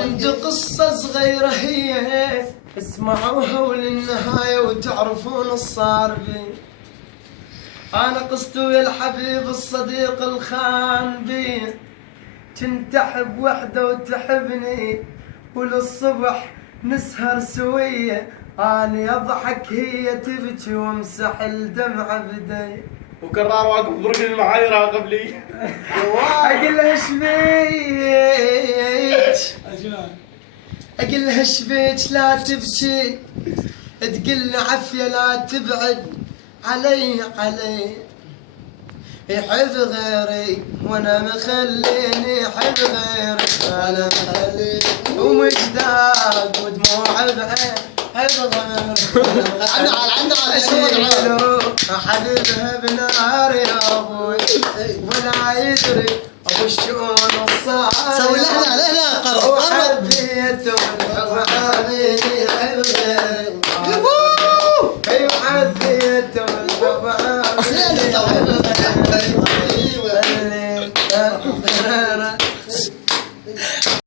عندي قصة صغيرة هي اسمعوها وللنهاية وتعرفون الصار بي. أنا قصت ويا الحبيب الصديق الخان بي، كنت أحب وحدة وتحبني وللصبح نسهر سوية، أنا أضحك هي تبكي وامسح الدمعة بدي. وكرار واقف برجل المعاي راقب لي. أقلها شبيك أقلها شبيك لا تبكي، تقل عافية لا تبعد علي يحب غيري وانا مخليني يحب غيري انا مخليني ومجداد ودموع بعين حب غيري حبيبها بنار يا ابوي ولا يدري ابو الشؤون الصار سوي لنا لا قرب وحبيته والحب عاملني يحب غيري